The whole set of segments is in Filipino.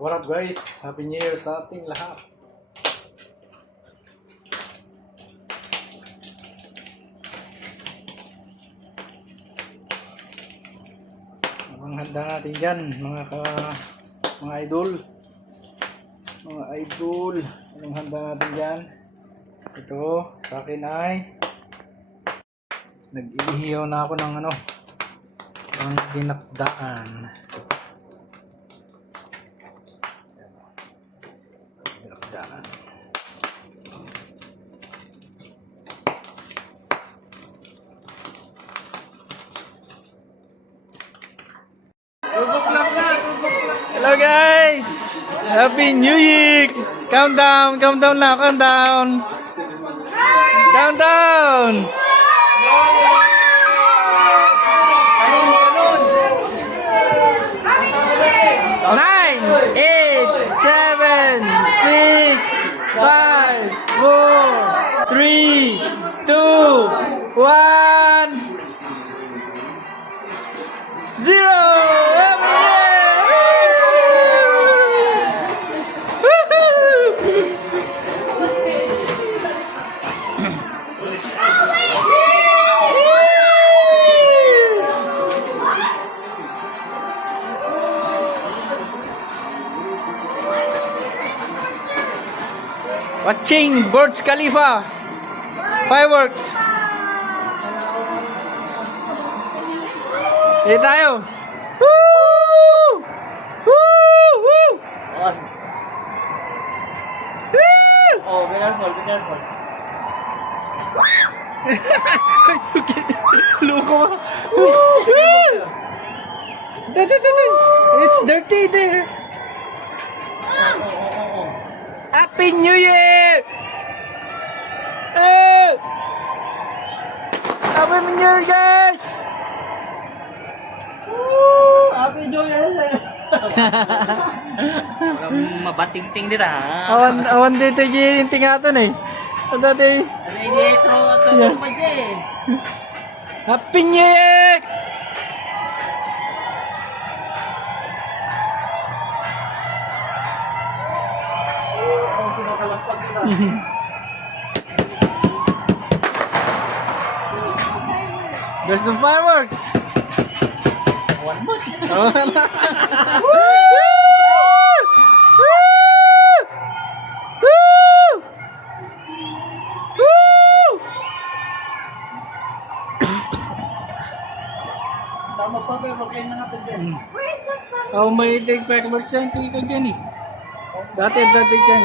What up guys? Happy New Year sa ating lahat. Ang handa natin dyan, mga idol. Mga idol, anong handa natin dyan? Ito, sa akin ay nag-iihiyaw na ako ng ang dinakdaan. Dinakdaan. Hello guys! Happy New Year! Countdown! Countdown na! Countdown! Countdown! 9, 8, 7, 6, 5, 4, 3, 2, 1, 0! Watching Burj Khalifa fireworks. Dito tayo. Woo! Woo! Woo! Oh, be careful, be careful. Loko. It's dirty there. Happy New Year! Hey! Happy New Year, guys! Woo! Happy New Year! Mabating-ting dito ha. Awan dito yung tingatan eh. Dati. Happy New Year! There's no fireworks. One more. Tama pa, pero kayo na natin dyan. Oh, may take fireworks dyan. Tingin ka dyan eh. Dati dyan.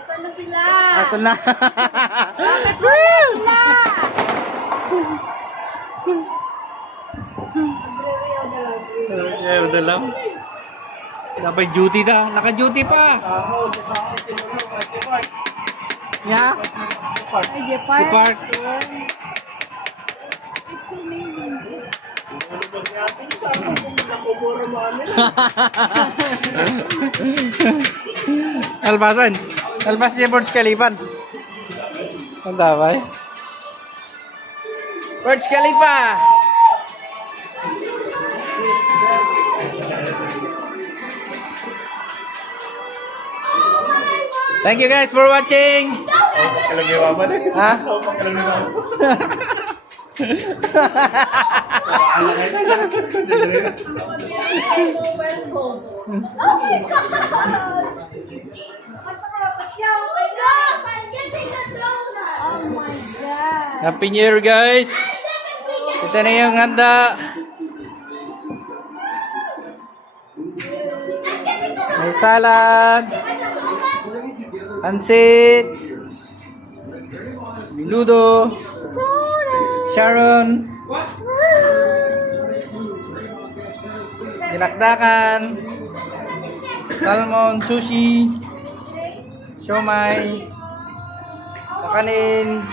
Asan na sila? Asan na? Bakit wala sila? Nagre-reaw na lang. Udah lang. Dapat duty na. Naka-duty pa. Ako, sa akin, tinulong, at Park. Yeah. Ay, Jepar. Park. It's so amazing. Tinulong niya natin sa akin, kung nakuburo mo amin. Albasan. Albas niya Burj Khalifa. Ang damay. Burj Khalifa. Thank you guys for watching. Kalagawa ba na? Ha? Kalagawa ba? Oh my gosh! Oh my gosh! I'm getting the donut! Oh my god! Happy New Year guys. Ito na yung handa. May salad. Pansit. Menudo. Sharon. Dinakdakan. Salmon, sushi. Siomai. Kakanin.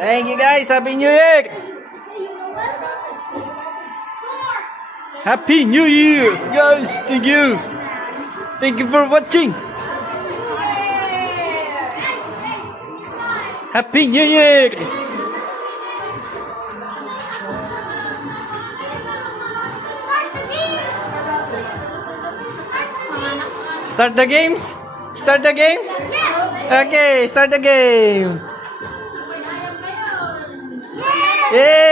Thank you guys. Happy New Year. Happy New Year, guys. Thank you. Thank you for watching. Happy New Year. Start the games? Start the games? Okay, start the game. Yay!